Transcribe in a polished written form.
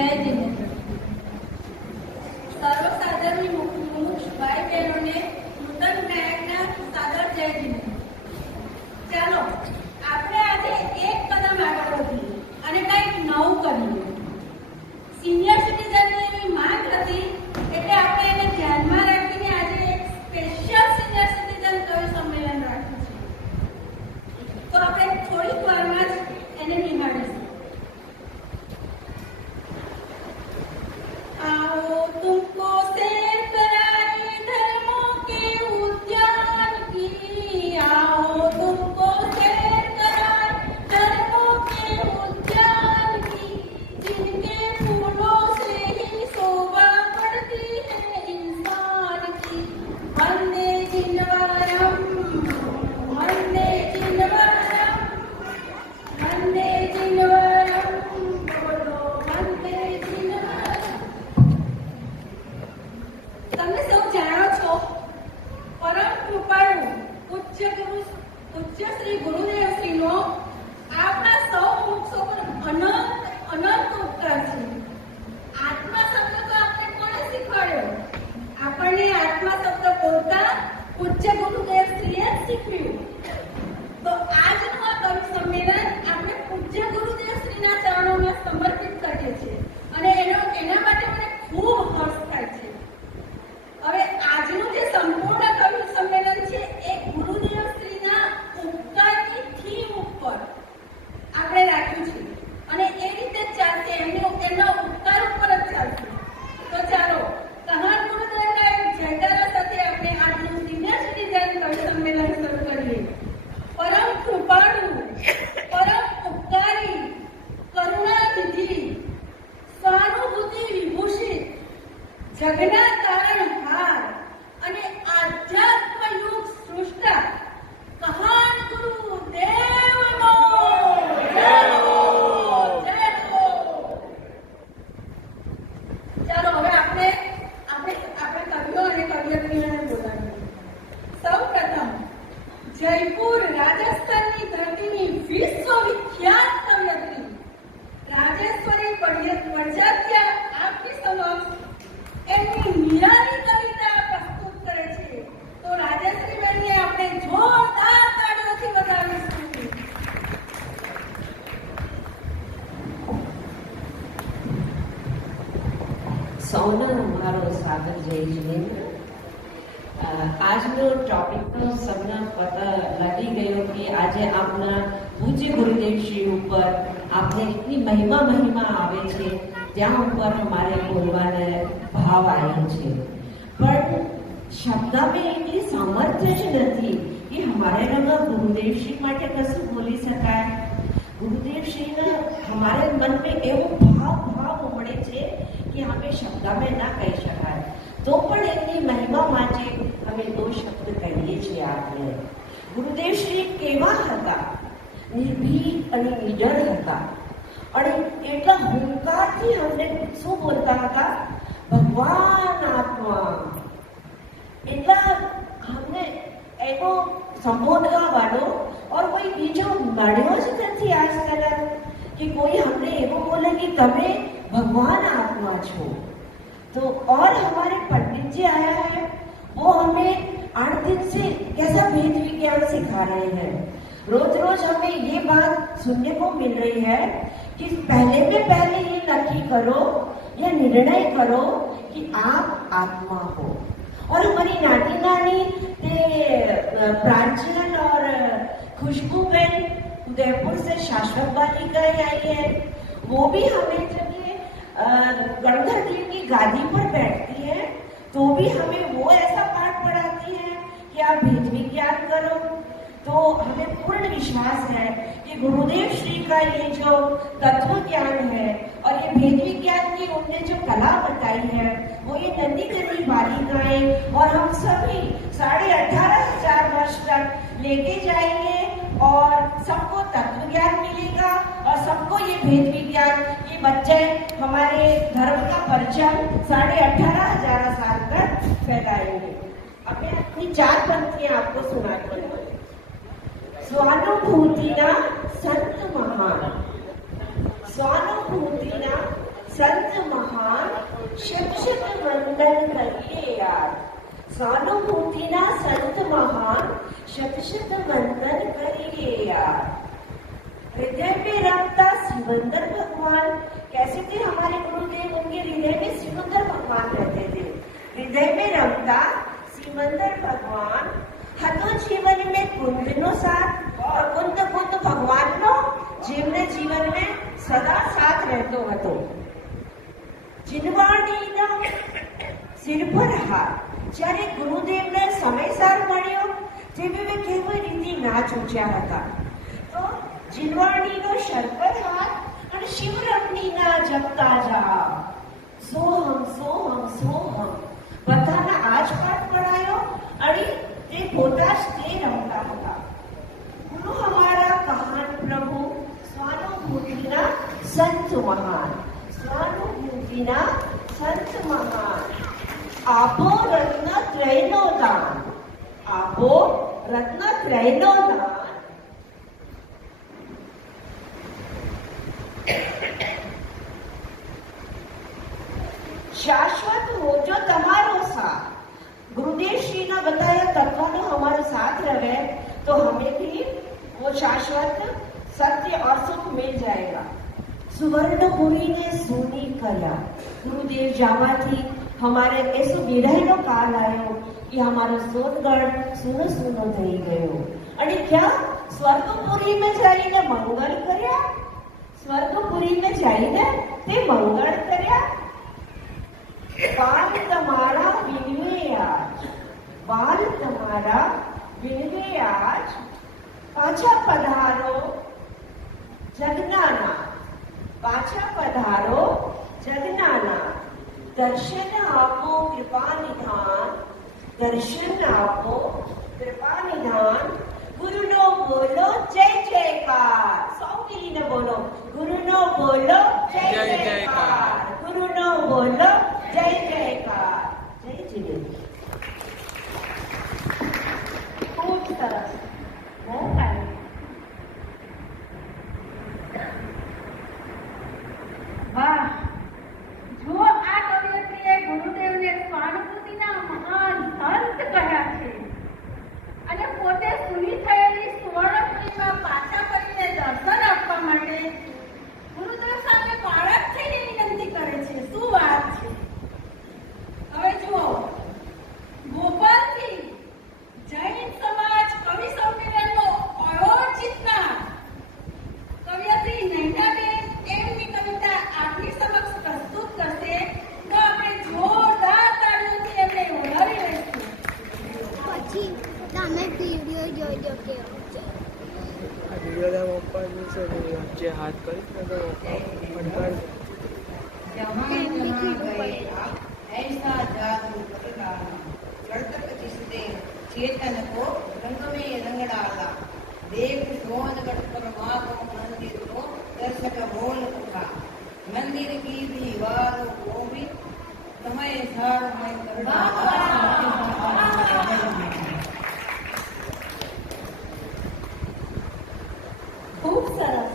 જય જીનેન્દ્ર। સર્વસાધારણ મુમુક્ષ ભાઈ બહેનોને નૂતન જ્ઞાનના સાદર જય જીનેન્દ્ર। ચાલો આપણે આજે એક કદમ આગળ વધીએ અને કંઈક નવું કરીએ। સિનિયર સિટીઝનની એવી માંગ હતી એટલે આપણે એને ધ્યાનમાં રાખીને આજે એક સ્પેશિયલ સિનિયર સિટીઝન કવિ સંમેલન રાખ્યું છે। તો આપણે થોડીક વારમાં જ એને નિહાળીશું। आओ तुमको सैर कराए धर्मों के उद्यान की, आओ तुमको सैर कराए धर्मों के उद्यान की, जिनके फूलों से ही शोभा बढ़ती है इंसान की। वंदे जिनवरम, वंदे जिनवरम, वंदे जिनवरम, बोलो वंदे जिनवरम। તમે સૌ જાણો છો, પરમ કૃપાળુ પૂજ્ય શ્રી ગુરુદેવ શ્રીનો આપણા સૌ મુક્ષો પર અનંત ઉપકાર છે। આત્મા શબ્દ તો આપણે કોને શીખવાડ્યો? આપણને આત્મા શબ્દ બોલતા પૂજ્ય ગુરુદેવ શ્રીએ શીખવ્યું। તો આજનું આ કવિ સંમેલન આપણે પૂજ્ય ગુરુદેવ શ્રીના ચરણોમાં સમર્પિત કરીએ છીએ અને એના માટે મને ખૂબ હર્ષ થાય છે। હવે આજનું જે સંપૂર્ણ કવિ સંમેલન છે એ ગુરુદેવ શ્રીના ઉપકારની થીમ ઉપર આપણે રાખ્યું છે અને એ રીતે જ ચાલશે, એમના ઉપકાર ઉપર જ ચાલશે। તો ચાલો મહાન ગુરુદેવના જયકારા સાથે આપણે આજનું સિનિયર સિટીઝન કવિ સંમેલન શરૂ કરીએ। પરમ કૃપાળુ, પરમ ઉપકારી, કરુણાનિધિ, સહાનુભૂતિ વિભૂષિત, જગના તારણહાર અને આધ્યાત્મ યુગ સૃષ્ટા મહાન ગુરુ દેવનો જય હો, જય હો। ચાલો હવે આપણે કવિઓ અને કવિયત્રીઓને બોલાવીએ। સૌ પ્રથમ જયપુર રાજસ્થાનની ધરતીની વિશ્વવિખ્યાત કવિયત્રી રાજેશ્વરી વડજાત્યા આપની સમક્ષ એમની મીરાની કવિતા પ્રસ્તુત કરે છે। તો રાજેશ્રી બેનને આપણે જોરદાર તાળીઓથી વધાવીશું। સૌનો મારો સાદર જય જીનેન્દ્ર। આજનો ટોપિકનો સૌને પતા લાગી ગયો કે આજે આપના પૂજ્ય ગુરુદેવ શ્રી ઉપર આપને એટલી મહિમા આવે છે, જ્યાં ઉપર हमारे बोलवाने भाव आयो છે, પણ શબ્દ में એટલી સામર્થ્ય જ નથી કે हमारे रंगा गुरुदेव श्री માટે કશું બોલી શકાય। गुरुदेव श्री ना हमारे मन में એવો ભાવ ઉમળે છે कि हमें शब्द में ना કહી શકાય। તો પણ એની મહિમા માટે અમે દો શબ્દ કહીએ છીએ આપણે। ગુરુદેવ શ્રી કેવા હતા? નિર્ભીક અને નિડર હતા અને એટલા હુંકારથી અમને શું બોલતા હતા? ભગવાન આત્મા। એટલા અમને એનો સંબોધવા વાળો और कोई बीजो મળ્યો જ નથી આજ તક कि कोई हमने एवं बोला कि તમે भगवान आत्मा छो। तो और हमारे पंडित जी आया है, वो हमें 8 दिन से कैसा वेद विज्ञान सिखा रहे हैं। रोज हमें ये बात सुनने को मिल रही है कि पहले ये नक्की करो या निर्णय करो कि आप आत्मा हो। और हमारी नानी प्रांजल और खुशबू बहन उदयपुर से शाश्वत बालिकाएं आई है, वो भी हमें जब ये गणधर जी की गादी पर बैठती है तो भी हमें वो ऐसा पाठ पढ़ाती है कि आप भेद विज्ञान करो। तो हमें पूर्ण विश्वास है कि गुरुदेव श्री का ये जो तत्व ज्ञान है और ये भेद विज्ञान की उनने जो कला बताई है, वो ये नन्ही नन्ही बालिकाएं और हम सभी 18,500 वर्ष तक लेके जाएंगे और सबको तत्व ज्ञान मिलेगा और सबको ये भेद विज्ञान, ये बच्चे हमारे धर्म का परचम 18,500 साल तक फैलाएंगे। अब मैं अपनी 4 पंक्तियां आपको सुनाती हूँ। स्वानुभूतिना संत महान, स्वानुभूतिना संत महान शत शत वंदन करिए यार स्वानुभूतिना संत महान शत शत वंदन करिए यार। हृदय में रमता सिमंदर भगवान, कैसे थे हमारे गुरुदेव? उनके हृदय में सिमंदर भगवान रहते थे। हृदय में रमता सिमंदर भगवान હતો જીવન કુંદનો સાથ और કુંદ કુંદ ભગવાનનો જેમને જીવનમાં સદા સાથ રહેતો હતો। જીનવાણીના સિર પર હાથ, જ્યારે ગુરુદેવને સમયસર મળ્યો તેવી કેવી રીતે નાચ ઉચ્યા હતા। તો જીનવાણીનો સર પર હાથ અને શિવરમણીના જપતા જા સોહમ સોહમ સોહમ બધાના આજ પાઠ પડાયો અને તે પોતા જ તે રમતા હતા। ગુરુ હમારા કહાન પ્રભુ સ્વાનુભૂતિના સંત મહાન, સ્વાનુભૂતિના સંત મહાન। આપો રત્નત્રયનો દાન, આપો રત્નત્રયનો દાન। शाश्वत हो जो તમારો साथ। गुरुदेव श्री ने बताया तत्वों हमारे साथ रहे तो हमें भी वो शाश्वत सत्य और सुख मिल जाएगा। सुवर्णपुरी ने सोनी કર્યા। गुरुदेव जावा थी हमारे ऐसो विरहનો काल आयो कि हमारो सोनगढ़ सुनो सुनो થઈ ગયો અને क्या स्वर्गपुरी में जाઈને મંગળ કર્યા। स्वर्गपुरी में जाઈને તે મંગળ કર્યા। बाल तुम्हारा विनवे आज, बाल तुम्हारा विनवे आज। पाछा पधारो जगनाना, पाछा पधारो जगनाना। दर्शन आपो कृपा निधान, दर्शन आपो कृपा निधान। गुरु नो बोलो जय जयकार, सौ मिली ने बोलो गुरु नो बोलो जय जयकार, गुरु नो बोलो जय जयकार। जय जिनेन्द्र। खूब सरस, बहुत सारे। વાહ, જો આ કવિયત્રીએ ગુરુદેવને સ્વાનુભૂતિના મહાન સંત કહ્યા છે અને પોતે સૂની થયેલી સુવર્ણપુરીમાં પાછા ફરીને દર્શન આપવા માટે ગુરુદેવ સામે બાળક થઈને વિનંતી કરે છે। શું વાત છે! હવે જુઓ, ભોપાલથી જૈન સમાજ કવિ સંમેલનનો એવોર્ડ જીતનાર કવિયત્રી નૈનાબેન એમની કવિતા આપની સમક્ષ પ્રસ્તુત કરશે તો આપણે જોરદાર તાળીઓથી એમને વધાવી લઈશું। પછી તમે વિડીયો જોજો કે વિડીયો પપ્પા જોશે વચ્ચે હાથ કરી ऐसा जादू कर डाला चढ़तक जिसने चेतन को रंग में रंग डाला। देख सोनगढ़ पर माँ को मंदिर को दर्शक बोल उठा। मंदिर की दीवारों को भी समय सार में कर डाला। ખૂબ સરસ।